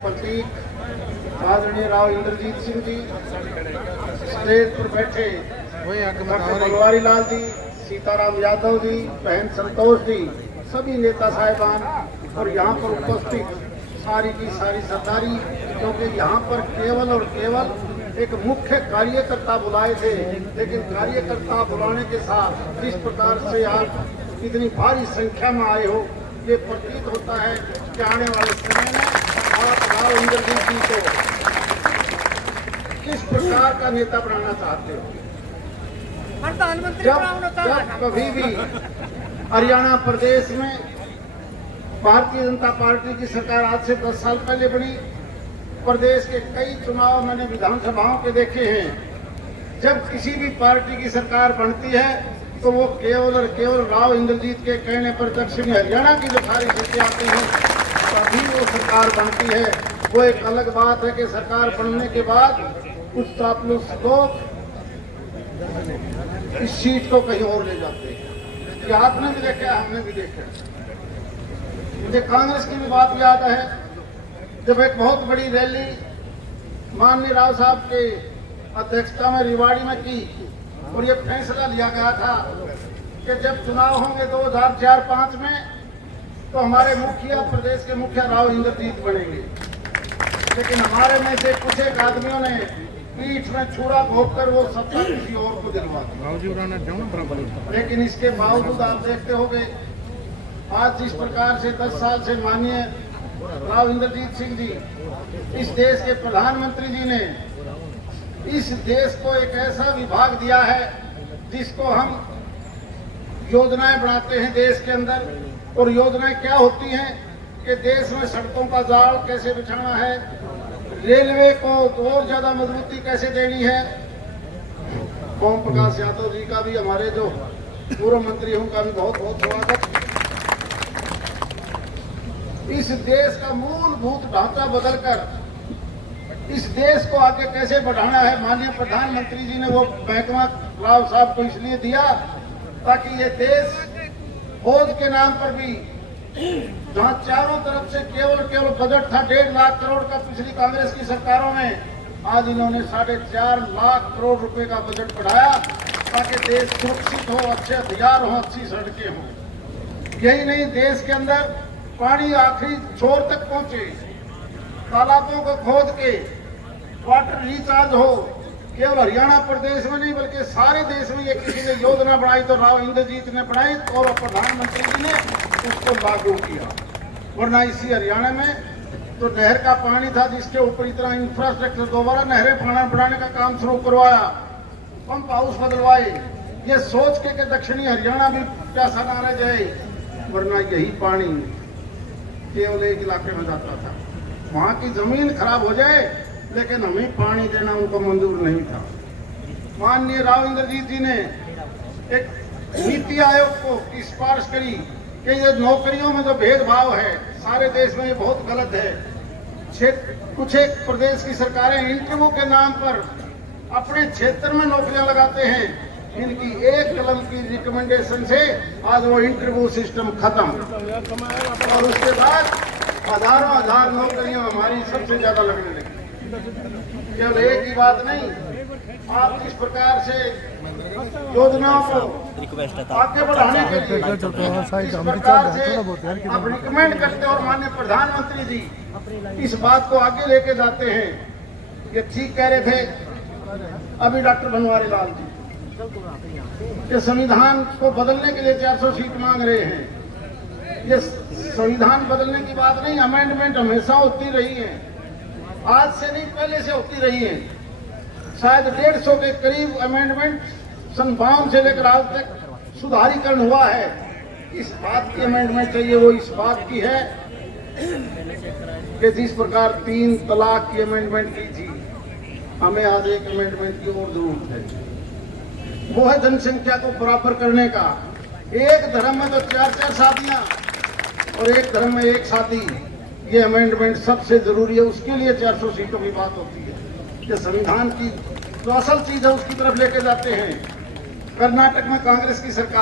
प्रतीक आदरणीय राव इंद्रजीत सिंह जी, स्टेज पर बैठे डॉक्टर बनवारी लाल जी, सीताराम यादव जी, बहन संतोष जी, सभी नेता साहिबान और यहाँ पर उपस्थित सारी की सारी सरदारी, क्योंकि यहाँ पर केवल और केवल एक मुख्य कार्यकर्ता बुलाए थे, लेकिन कार्यकर्ता बुलाने के साथ जिस प्रकार से आप इतनी भारी संख्या में आए हो, ये प्रतीत होता है कि आने वाले समय में आप राव इंद्रजीत जी को किस प्रकार का नेता बनाना चाहते हो। जब कभी भी हरियाणा प्रदेश में भारतीय जनता पार्टी की सरकार आज से 10 साल पहले बनी, प्रदेश के कई चुनाव मैंने विधानसभाओं के देखे हैं। जब किसी भी पार्टी की सरकार बनती है तो वो केवल और केवल राव इंद्रजीत के कहने पर दक्षिणी हरियाणा की जो सारी सीटें आती हैं तभी वो सरकार बनती है। वो एक अलग बात है कि सरकार बनने के बाद कुछ चापलूस लोग इस सीट को कहीं और ले जाते हैं। ये आपने भी देखा, हमने भी देखा। मुझे कांग्रेस की भी बात याद है, जब एक बहुत बड़ी रैली माननीय राव साहब के अध्यक्षता में रिवाड़ी में की और ये फैसला लिया गया था कि जब चुनाव होंगे 2004-05 में तो हमारे मुखिया, प्रदेश के मुखिया राव इंद्रजीत बनेंगे। लेकिन हमारे में से कुछ एक आदमियों ने पीठ में छुरा घोंपकर वो सत्ता किसी और को दिलवा दी। लेकिन इसके बावजूद आप देखते होंगे आज जिस प्रकार से 10 साल से माननीय राव इंद्रजीत सिंह जी, इस देश के प्रधानमंत्री जी ने इस देश को एक ऐसा विभाग दिया है जिसको हम योजनाएं बनाते हैं देश के अंदर। और योजनाएं क्या होती हैं कि देश में सड़कों का जाल कैसे बिछाना है, रेलवे को और ज्यादा मजबूती कैसे देनी है। ओम प्रकाश यादव जी का भी, हमारे जो पूर्व मंत्री हैं, उनका भी बहुत बहुत स्वागत। इस देश का मूलभूत ढांचा बदलकर इस देश को आगे कैसे बढ़ाना है, माननीय प्रधानमंत्री जी ने वो महकमा राव साहब को इसलिए दिया ताकि ये देश खोज के नाम पर भी, जहां चारों तरफ से केवल बजट था 1.5 लाख करोड़ का पिछली कांग्रेस की सरकारों में, आज इन्होंने 4.5 लाख करोड़ रुपए का बजट बढ़ाया ताकि देश सुरक्षित हो, अच्छे हथियार हो, अच्छी सड़कें हो। यही नहीं, देश के अंदर पानी आखिरी छोर तक पहुंचे, तालाबों को खोद के वाटर रिचार्ज हो। केवल हरियाणा प्रदेश में नहीं बल्कि सारे देश में ये किसी ने योजना बनाई तो राव इंद्रजीत ने बनाई और प्रधानमंत्री जी ने उसको लागू किया। वरना इसी हरियाणा में तो नहर का पानी था जिसके ऊपर इतना इंफ्रास्ट्रक्चर, दोबारा नहरें बनाने का काम शुरू करवाया, पंप हाउस बदलवाए, ये सोच के दक्षिणी हरियाणा भी प्यासा ना रह जाए। वरना यही पानी केवल एक इलाके में जाता था, वहां की जमीन खराब हो जाए लेकिन हमें पानी देना उनको मंजूर नहीं था। माननीय राव इंद्रजीत जी ने एक नीति आयोग को की सिफारिश करी कि ये नौकरियों में जो भेदभाव है सारे देश में, ये बहुत गलत है। कुछ एक प्रदेश की सरकारें इंटरव्यू के नाम पर अपने क्षेत्र में नौकरियां लगाते हैं, इनकी एक कलम की रिकमेंडेशन से आज वो इंटरव्यू सिस्टम खत्म और उसके बाद हजारों हजार नौकरियां हमारी सबसे ज्यादा लगने लगी। केवल एक ही बात नहीं, आप इस प्रकार से योजनाओं को आगे बढ़ाने के लिए इस प्रकार से आप रिकमेंड करते और माननीय प्रधानमंत्री जी इस बात को आगे लेके जाते हैं। ये ठीक कह रहे थे अभी डॉक्टर बनवारी लाल जी कि संविधान को बदलने के लिए 400 सीट मांग रहे हैं। ये संविधान बदलने की बात नहीं, अमेंडमेंट हमेशा होती रही है, आज से नहीं पहले से होती रही है। शायद 150 के करीब अमेंडमेंट सन 52 से लेकर आज तक सुधारीकरण हुआ है। इस बात की अमेंडमेंट चाहिए, वो इस बात की है कि जिस प्रकार 3 तलाक की अमेंडमेंट की थी, हमें आज एक अमेंडमेंट की और जरूरत है। वो है जनसंख्या को बराबर करने का। एक धर्म में तो 4-4 शादियां और एक धर्म में एक शादी, ये अमेंडमेंट सबसे जरूरी है। उसके लिए 400 सीटों की बात होती है कि संविधान की जो असल चीज है उसकी तरफ लेके जाते हैं। कर्नाटक में कांग्रेस की सरकार